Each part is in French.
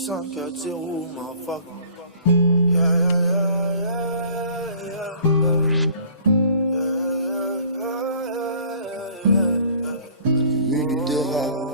0640, motherfucker. Minute de rap,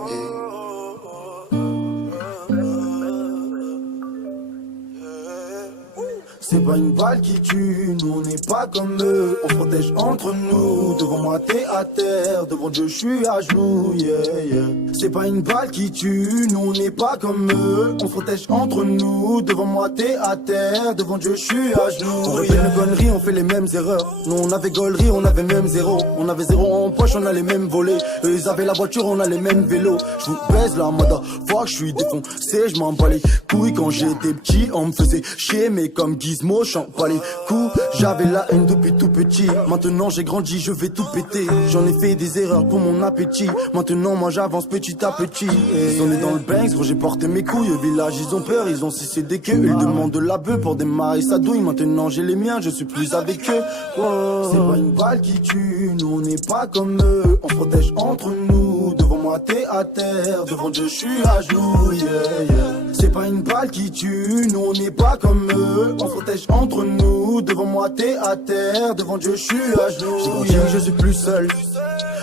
C'est pas une balle qui tue, nous on n'est pas comme eux. On se protège entre nous, devant moi t'es à terre, devant Dieu je suis à genoux, yeah, yeah. C'est pas une balle qui tue, nous on n'est pas comme eux. On se protège entre nous, devant moi t'es à terre, devant Dieu je suis à genoux. On répète nos conneries, on fait les mêmes erreurs. Nous on avait gaulerie, on avait même zéro. On avait zéro en poche, on a les mêmes volets. Eux ils avaient la voiture, on a les mêmes vélos. Je vous baise la mada, fuck, je suis défoncé, je m'en bats les couilles. Quand j'étais petit, on me faisait chier, mais comme Gizmo, j'en pas les coups. J'avais la haine depuis tout petit. Maintenant j'ai grandi, je vais tout péter. J'en ai fait des erreurs pour mon appétit. Maintenant moi j'avance petit à petit. Et on est dans le Banks, gros j'ai porté mes couilles. Au village ils ont peur, ils ont cessé des queues. Ils demandent de la bœuf pour démarrer sa douille. Maintenant j'ai les miens, je suis plus avec eux. Oh. C'est pas une balle qui tue, nous on n'est pas comme eux. On se protège entre nous. Devant moi t'es à terre, devant Dieu je suis à genoux, yeah, yeah. C'est pas une balle qui tue, nous on n'est pas comme eux. On se protège entre nous, devant moi t'es à terre, devant Dieu je suis à genoux. J'ai grandi, je suis plus seul.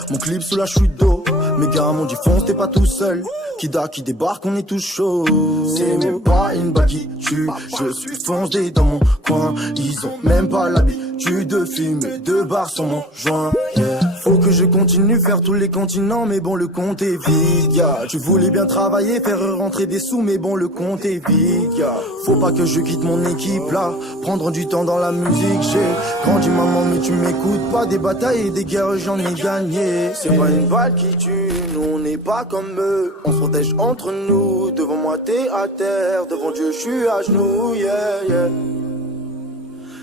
Mon clip sous la chute d'eau. Mes gars m'ont dit fonce, t'es pas tout seul. Kida qui débarque, on est tout chaud. C'est même pas une balle qui tue. Je suis foncé dans mon coin. Ils ont même pas l'habitude de fumer 2 barres sur mon joint. Yeah. Faut que je continue faire tous les continents, mais bon le compte est vide, yeah. Tu voulais bien travailler, faire rentrer des sous, mais bon le compte est vide, yeah. Faut pas que je quitte mon équipe là, prendre du temps dans la musique. J'ai grandi maman, mais tu m'écoutes pas. Des batailles et des guerres j'en ai gagné. C'est pas une balle qui tue, nous on n'est pas comme eux. On se protège entre nous, devant moi t'es à terre, devant Dieu je suis à genoux, yeah, yeah.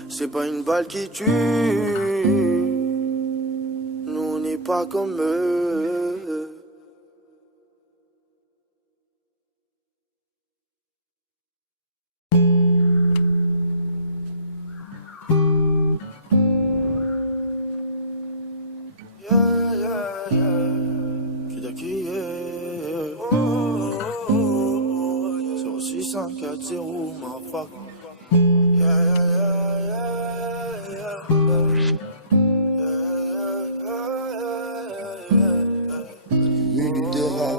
C'est pas une balle qui tue, nous on n'est pas comme eux. Oh, 0640, motherfucker. minute de rap,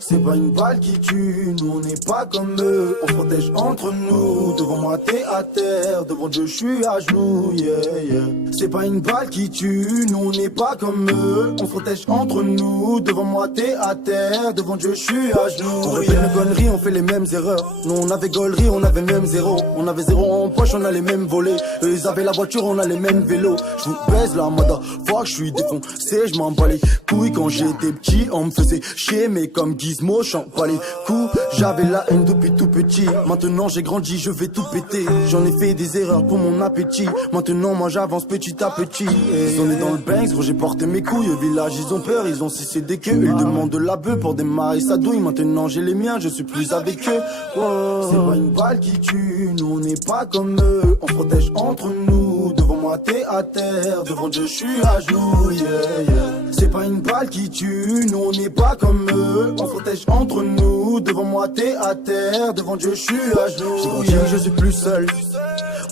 C'est pas une balle qui tue, nous on n'est pas comme eux. On se protège entre nous, devant moi t'es à terre, devant Dieu je suis à genoux, yeah, yeah. C'est pas une balle qui tue, nous on n'est pas comme eux. On se protège entre nous, devant moi t'es à terre, devant Dieu je suis à genoux. On répète nos conneries, on fait les mêmes erreurs. Nous on avait gaulerie, on avait même zéro. On avait zéro en poche, on a les mêmes volets. Eux ils avaient la voiture, on a les mêmes vélos. Je vous baise la mada, fuck, je suis défoncé, je m'en bats les couilles. Quand j'étais petit, on me faisait chier, mais comme Gizmo, j'en pas les coups. J'avais la haine depuis tout petit. Maintenant j'ai grandi, je vais tout péter. J'en ai fait des erreurs pour mon appétit. Maintenant moi j'avance petit à petit. Et on est dans le Banks, gros j'ai porté mes couilles. Au village ils ont peur, ils ont cessé des queues. Ils demandent de la bœuf pour démarrer sa douille. Maintenant j'ai les miens, je suis plus avec eux. Oh. C'est pas une balle qui tue, nous on n'est pas comme eux. On se protège entre nous, devant moi t'es à terre, devant Dieu je suis à genoux, yeah, yeah. C'est pas une balle qui tue, nous on n'est pas comme eux. On se protège entre nous, devant moi t'es à terre, devant Dieu je suis à genoux. J'ai grandi, je suis plus seul.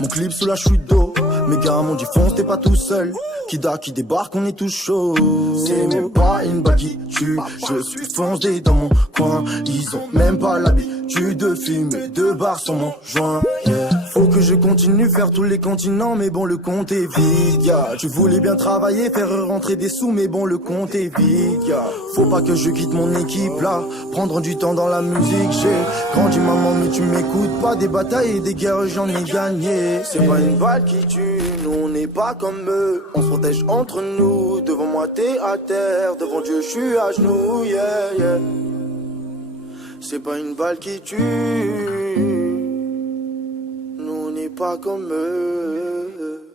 Mon clip sous la chute d'eau. Mes gars m'ont dit fonce, t'es pas tout seul. Kida qui débarque, on est tout chaud. C'est même pas une balle qui tue. Je suis foncé dans mon coin. Ils ont même pas l'habitude de fumer 2 barres sur mon joint, yeah. Faut que je continue faire tous les continents, mais bon le compte est vide, yeah. Tu voulais bien travailler, faire rentrer des sous, mais bon le compte est vide, yeah. Faut pas que je quitte mon équipe là, prendre du temps dans la musique. J'ai grandi maman, mais tu m'écoutes pas. Des batailles et des guerres j'en ai gagné. C'est pas une balle qui tue, nous on n'est pas comme eux. On se protège entre nous, devant moi t'es à terre, devant Dieu je suis à genoux, yeah, yeah. C'est pas une balle qui tue, nous on n'est pas comme eux.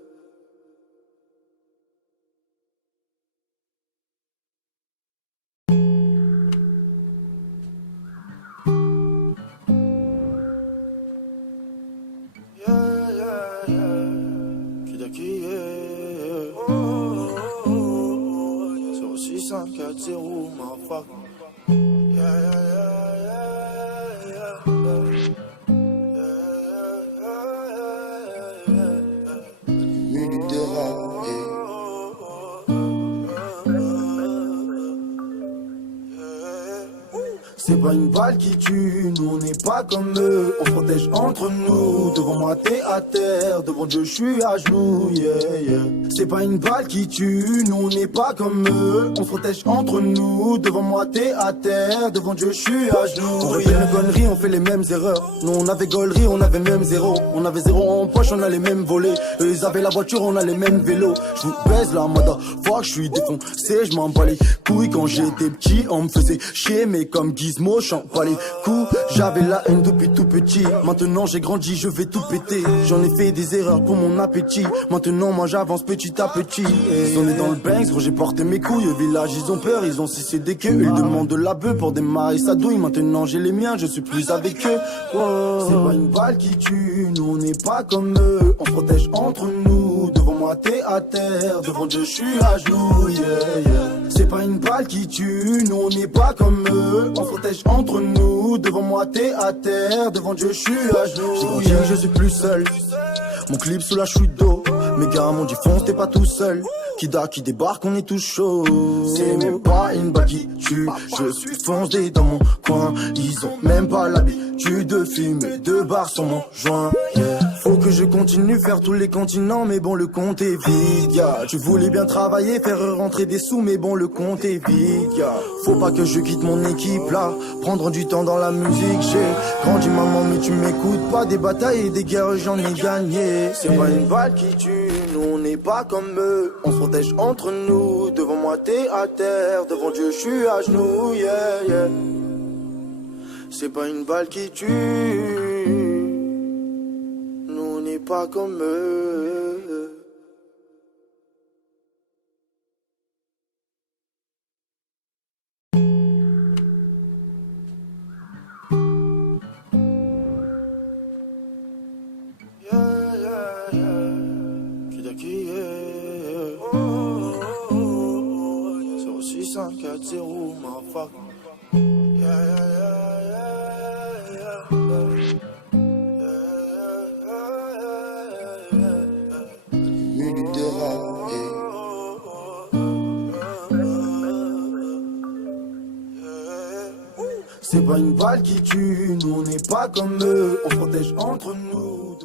motherfucker. Yeah, yeah, yeah, yeah. Minute de rap, yeah. C'est pas une balle qui tue, nous on n'est pas comme eux. On se protège entre nous, devant moi t'es à terre, devant Dieu je suis à genoux, yeah, yeah. C'est pas une balle qui tue, nous on n'est pas comme eux. On se protège entre nous, devant moi t'es à terre, devant Dieu je suis à genoux. On répète nos conneries, on fait les mêmes erreurs. Nous on avait gaulerie, on avait même zéro. On avait zéro en poche, on a les mêmes volets. Eux ils avaient la voiture, on a les mêmes vélos. Je vous baise la mada, fuck je suis défoncé, je m'en bats les couilles. Quand j'étais petit, on me faisait chier, mais comme Gizmo, j'en pas les coups. J'avais la haine depuis tout petit. Maintenant j'ai grandi, je vais tout péter. J'en ai fait des erreurs pour mon appétit. Maintenant moi j'avance petit à petit. Ils sont nés dans le Banks, gros j'ai porté mes couilles. Au village ils ont peur, ils ont cessé des queues. Ils demandent de la bœuf pour démarrer sa douille. Maintenant j'ai les miens, je suis plus avec eux. Oh. C'est pas une balle qui tue, nous on n'est pas comme eux. On se protège entre nous. Devant moi t'es à terre, devant Dieu je suis à genoux, yeah, yeah. C'est pas une balle qui tue, nous on n'est pas comme eux. On se protège entre nous, devant moi t'es à terre, devant Dieu je suis à genoux. J'ai grandi, je suis plus seul. Mon clip sous la chute d'eau. Mes gars m'ont dit fonce, t'es pas tout seul. Kida qui débarque, on est tout chaud. C'est même pas une balle qui tue. Je suis foncé dans mon coin. Ils ont même pas l'habitude de fumer 2 barres sur mon joint. Yeah. Faut que je continue faire tous les continents, mais bon le compte est vide. Yeah. Tu voulais bien travailler, faire rentrer des sous, mais bon le compte est vide. Yeah. Faut pas que je quitte mon équipe là. Prendre du temps dans la musique, j'ai grandi maman, mais tu m'écoutes pas. Des batailles et des guerres, j'en ai gagné. C'est pas une balle qui tue, nous on n'est pas comme eux. On se protège entre nous, devant moi t'es à terre, devant Dieu je suis à genoux, yeah, yeah. C'est pas une balle qui tue, nous on n'est pas comme eux. Yeah, yeah, yeah. Qui est 0640, motherfucker. Yeah, yeah, yeah, yeah. Minute de rap, yeah. C'est pas une balle qui tue, nous on n'est pas comme eux. On se protège entre nous.